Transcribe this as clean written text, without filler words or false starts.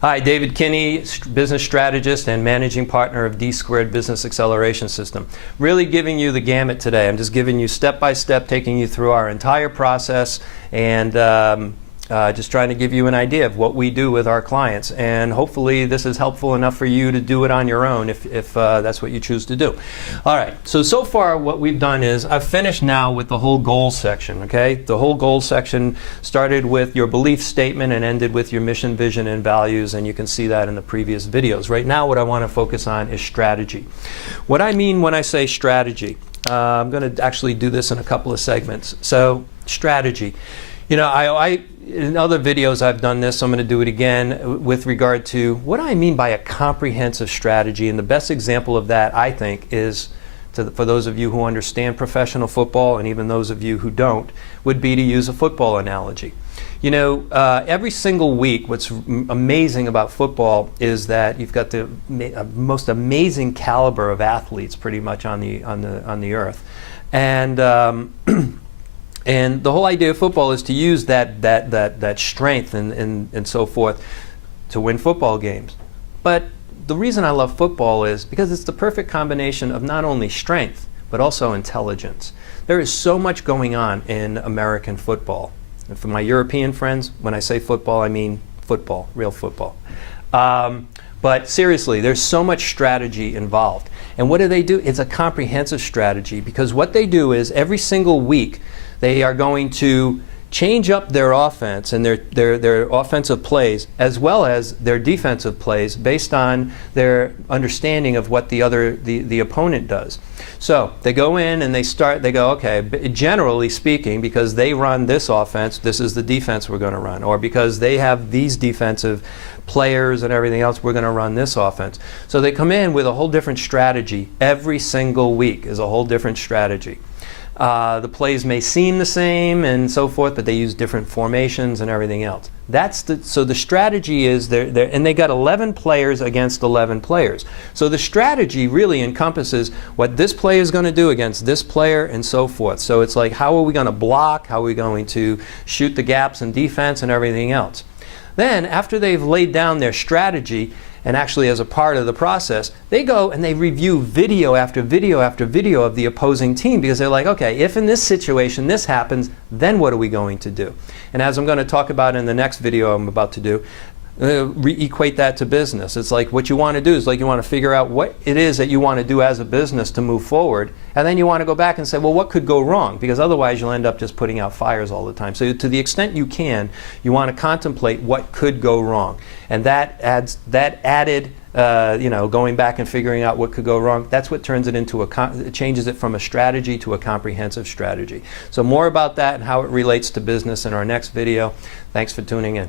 Hi, David Kinney, business strategist and managing partner of D Squared Business Acceleration System. Really giving you the gamut today. I'm just giving you step by step, taking you through our entire process, and just trying to give you an idea of what we do with our clients. And hopefully this is helpful enough for you to do it on your own if that's what you choose to do. All right, so far what we've done is I've finished now with the whole goals section, okay? The whole goals section started with your belief statement and ended with your mission, vision, and values, and you can see that in the previous videos. Right now what I want to focus on is strategy. What I mean when I say strategy, I'm going to actually do this in a couple of segments. So, strategy. You know, in other videos I've done this, so I'm going to do it again with regard to what I mean by a comprehensive strategy. And the best example of that, I think, is, for those of you who understand professional football, and even those of you who don't, would be to use a football analogy. You know, every single week, what's amazing about football is that you've got the most amazing caliber of athletes pretty much on the earth. And and the whole idea of football is to use that strength and so forth to win football games. But the reason I love football is because it's the perfect combination of not only strength, but also intelligence. There is so much going on in American football. And for my European friends, when I say football, I mean football, real football. But seriously, there's so much strategy involved. And what do? It's a comprehensive strategy, because what they do is every single week, they are going to change up their offense and their offensive plays as well as their defensive plays based on their understanding of what the opponent does. So they go in and they go, okay, generally speaking, because they run this offense, this is the defense we're going to run. Or because they have these defensive players and everything else, we're going to run this offense. So they come in with a whole different strategy. Every single week is a whole different strategy. The plays may seem the same and so forth, but they use different formations and everything else. So the strategy is, and they got 11 players against 11 players. So the strategy really encompasses what this player is going to do against this player and so forth. So it's like, how are we going to block? How are we going to shoot the gaps in defense and everything else? Then, after they've laid down their strategy, and actually as a part of the process, they go and they review video after video after video of the opposing team, because they're like, okay, if in this situation this happens, then what are we going to do? And as I'm going to talk about in the next video I'm about to do, equate that to business. It's like what you want to do is like you want to figure out what it is that you want to do as a business to move forward, and then you want to go back and say, well, what could go wrong? Because otherwise you'll end up just putting out fires all the time. So to the extent you can, you want to contemplate what could go wrong, and that added going back and figuring out what could go wrong, that's what turns it into it changes it from a strategy to a comprehensive strategy. So more about that and how it relates to business in our next video. Thanks for tuning in.